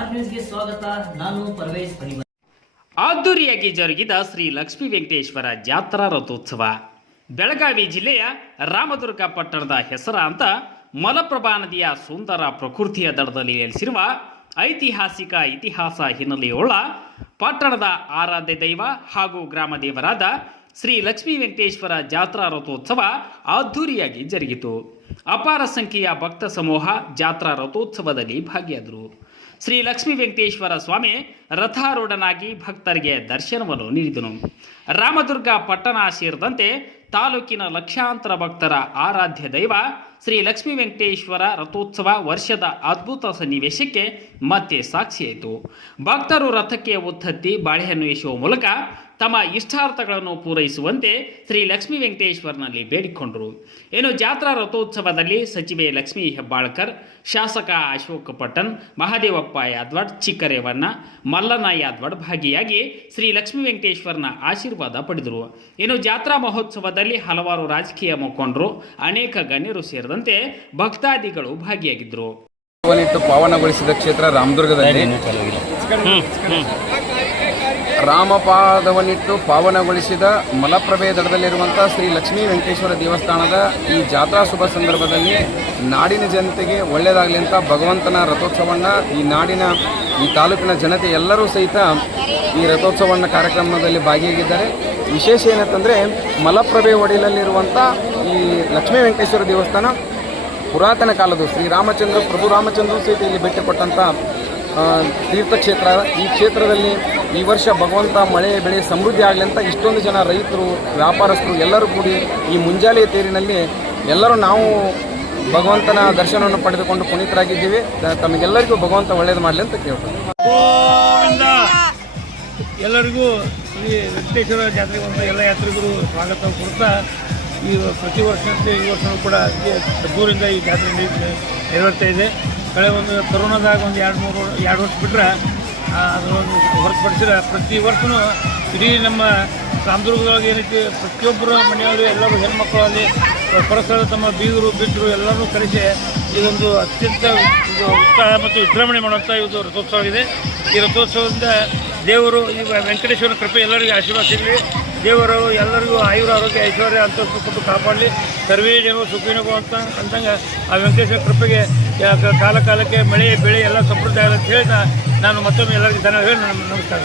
R ನ್ಯೂಸ್ಗೆ ಸ್ವಾಗತ. ನಾನು ಪರ್ವೇಶ್ ಪರಿವಾರ. ಅದ್ದೂರಿಯಾಗಿ ಜರುಗಿದ ಶ್ರೀ ಲಕ್ಷ್ಮೀ ವೆಂಕಟೇಶ್ವರ ಜಾತ್ರಾ ರಥೋತ್ಸವ ಬೆಳಗಾವಿ ಜಿಲ್ಲೆಯ ರಾಮದುರ್ಗ ಪಟ್ಟಣದ ಹೆಸರಾಂತ ಮಲಪ್ರಭಾ ನದಿಯ ಸುಂದರ ಪ್ರಕೃತಿಯ ದಡದಲ್ಲಿ ನೆಲೆಸಿರುವ ಐತಿಹಾಸಿಕ ಇತಿಹಾಸ ಹಿನ್ನೆಲೆಯುಳ್ಳ ಪಟ್ಟಣದ ಆರಾಧ್ಯ ದೈವ ಹಾಗೂ ಗ್ರಾಮ ದೇವರಾದ ಶ್ರೀ ಲಕ್ಷ್ಮೀ ವೆಂಕಟೇಶ್ವರ ಜಾತ್ರಾ ರಥೋತ್ಸವ ಅದ್ದೂರಿಯಾಗಿ ಜರುಗಿತು. ಅಪಾರ ಸಂಖ್ಯೆಯ ಭಕ್ತ ಸಮೂಹ ಜಾತ್ರಾ ರಥೋತ್ಸವದಲ್ಲಿ ಭಾಗಿಯಾದರು. ಶ್ರೀ ಲಕ್ಷ್ಮೀ ವೆಂಕಟೇಶ್ವರ ಸ್ವಾಮಿ ರಥಾರೂಢನಾಗಿ ಭಕ್ತರಿಗೆ ದರ್ಶನವನ್ನು ನೀಡಿದನು. ರಾಮದುರ್ಗ ಪಟ್ಟಣ ಸೇರಿದಂತೆ ತಾಲೂಕಿನ ಲಕ್ಷಾಂತರ ಭಕ್ತರ ಆರಾಧ್ಯ ದೈವ ಶ್ರೀ ಲಕ್ಷ್ಮೀ ವೆಂಕಟೇಶ್ವರ ರಥೋತ್ಸವ ವರ್ಷದ ಅದ್ಭುತ ಸನ್ನಿವೇಶಕ್ಕೆ ಮತ್ತೆ ಸಾಕ್ಷಿಯಾಯಿತು. ಭಕ್ತರು ರಥಕ್ಕೆ ಉತ್ತತ್ತಿ ಬಾಳೆಹಣ್ಣು ಎಸೆಯುವ ಮೂಲಕ ತಮ್ಮ ಇಷ್ಟಾರ್ಥಗಳನ್ನು ಪೂರೈಸುವಂತೆ ಶ್ರೀ ಲಕ್ಷ್ಮೀ ವೆಂಕಟೇಶ್ವರನಲ್ಲಿ ಬೇಡಿಕೊಂಡರು. ಇನ್ನು ಜಾತ್ರಾ ರಥೋತ್ಸವದಲ್ಲಿ ಸಚಿವೆ ಲಕ್ಷ್ಮೀ ಹೆಬ್ಬಾಳ್ಕರ್, ಶಾಸಕ ಅಶೋಕ್ ಪಟ್ಟಣ್, ಮಹಾದೇವಪ್ಪ ಯಾದವಾಡ್, ಚಿಕ್ಕರೇವಣ್ಣ, ಮಲ್ಲಣ್ಣ ಯಾದವಾಡ್ ಭಾಗಿಯಾಗಿ ಶ್ರೀ ಲಕ್ಷ್ಮೀ ವೆಂಕಟೇಶ್ವರನ ಆಶೀರ್ವಾದ ಪಡೆದರು. ಇನ್ನು ಜಾತ್ರಾ ಮಹೋತ್ಸವದಲ್ಲಿ ಹಲವಾರು ರಾಜಕೀಯ ಮುಖಂಡರು, ಅನೇಕ ಗಣ್ಯರು ಸೇರಿದಂತೆ ಭಕ್ತಾದಿಗಳು ಭಾಗಿಯಾಗಿದ್ದರು. ಪಾವನಗೊಳಿಸಿದ ಕ್ಷೇತ್ರ ರಾಮದುರ್ಗದಲ್ಲಿ ರಾಮಪಾದವನ್ನಿಟ್ಟು ಪಾವನಗೊಳಿಸಿದ ಮಲಪ್ರಭೆ ದಡದಲ್ಲಿರುವಂಥ ಶ್ರೀ ಲಕ್ಷ್ಮೀ ವೆಂಕಟೇಶ್ವರ ದೇವಸ್ಥಾನದ ಈ ಜಾತ್ರಾ ಶುಭ ಸಂದರ್ಭದಲ್ಲಿ ನಾಡಿನ ಜನತೆಗೆ ಒಳ್ಳೆಯದಾಗಲಿ ಅಂತ ಭಗವಂತನ ರಥೋತ್ಸವವನ್ನು ಈ ನಾಡಿನ ಈ ತಾಲೂಕಿನ ಜನತೆ ಎಲ್ಲರೂ ಸಹಿತ ಈ ರಥೋತ್ಸವನ ಕಾರ್ಯಕ್ರಮದಲ್ಲಿ ಭಾಗಿಯಾಗಿದ್ದಾರೆ. ವಿಶೇಷ ಏನಂತಂದರೆ ಮಲಪ್ರಭೆ ಒಡೆಯಲಿರುವಂಥ ಈ ಲಕ್ಷ್ಮೀ ವೆಂಕಟೇಶ್ವರ ದೇವಸ್ಥಾನ ಪುರಾತನ ಕಾಲದ್ದು ಶ್ರೀರಾಮಚಂದ್ರ ಪ್ರಭು ರಾಮಚಂದ್ರ ಸಹಿತ ಇಲ್ಲಿ ಭೇಟಿ ಕೊಟ್ಟಂಥ ತೀರ್ಥಕ್ಷೇತ್ರ. ಈ ಕ್ಷೇತ್ರದಲ್ಲಿ ಈ ವರ್ಷ ಭಗವಂತ ಮಳೆ ಬೆಳೆ ಸಮೃದ್ಧಿ ಆಗಲಿ ಅಂತ ಇಷ್ಟೊಂದು ಜನ ರೈತರು, ವ್ಯಾಪಾರಸ್ಥರು ಎಲ್ಲರೂ ಕೂಡಿ ಈ ಮುಂಜಾನೆ ತೇರಿನಲ್ಲಿ ಎಲ್ಲರೂ ನಾವು ಭಗವಂತನ ದರ್ಶನವನ್ನು ಪಡೆದುಕೊಂಡು ಪುನೀತರಾಗಿದ್ದೀವಿ. ತಮಗೆಲ್ಲರಿಗೂ ಭಗವಂತ ಒಳ್ಳೇದು ಮಾಡಲಿ ಅಂತ ಕೇಳ್ತಾರೆ. ಎಲ್ಲರಿಗೂ ಈ ವೆಂಕಟೇಶ್ವರ ಜಾತ್ರೆಗೆ ಬಂದ ಎಲ್ಲ ಯಾತ್ರಿಕರು ಸ್ವಾಗತ ಕೊಡ್ತಾ ಈ ಪ್ರತಿ ವರ್ಷದಂತೆ ಈ ವರ್ಷವೂ ಕೂಡ ದೂರಿಂದ ಈ ಜಾತ್ರೆ ನೆರವೇರ್ತಾ ಇದೆ. ಕಳೆದ ಒಂದು ಕೊರೋನಾದಾಗ ಒಂದು 2 ವರ್ಷ ಬಿಟ್ಟರೆ ಅದನ್ನು ಹೊರತುಪಡಿಸಿದ್ರೆ ಪ್ರತಿ ವರ್ಷವೂ ಇಡೀ ನಮ್ಮ ರಾಮದುರ್ಗದೊಳಗೆ ಏನೈತಿ ಪ್ರತಿಯೊಬ್ಬರ ಮನೆಯವರು ಎಲ್ಲರೂ ಹೆಣ್ಮಕ್ಳು ಅಲ್ಲಿ ಪರಸ್ಪರ ತಮ್ಮ ಬೀಗರು ಬಿಟ್ಟರು ಎಲ್ಲರೂ ಕರೆಸಿ ಇದೊಂದು ಅತ್ಯಂತ ಉತ್ಸಾಹ ಮತ್ತು ವಿಜೃಂಭಣೆ ಮಾಡುವಂಥ ಇದು ರಥೋತ್ಸವವಾಗಿದೆ. ಈ ರಥೋತ್ಸವದಿಂದ ದೇವರು ಈ ವೆಂಕಟೇಶ್ವರನ ಕೃಪೆ ಎಲ್ಲರಿಗೂ ಆಶೀರ್ವಾದ ಸಿಗಲಿ. ದೇವರು ಎಲ್ಲರಿಗೂ ಆಯುರ ಆರೋಗ್ಯ ಐಶ್ವರ್ಯ ಅಂತಸ್ತು ಕೊಟ್ಟು ಕಾಪಾಡಲಿ. ಸರ್ವೇ ಜನರು ಸುಖಿನಗೋ ಅಂತಂಗೆ ಆ ವೆಂಕಟೇಶ್ವರ ಕೃಪೆಗೆ ಕಾಲಕ್ಕೆ ಮಳೆ ಬೆಳೆ ಎಲ್ಲ ಸಮೃದ್ಧಿ ಆಗಲಿ ಅಂತ ಹೇಳಿ ನಾನು ಮತ್ತೊಮ್ಮೆ ಎಲ್ಲರಿಗೂ ಧನ್ಯವಾದ ಹೇಳಿ ನಮಸ್ಕಾರ.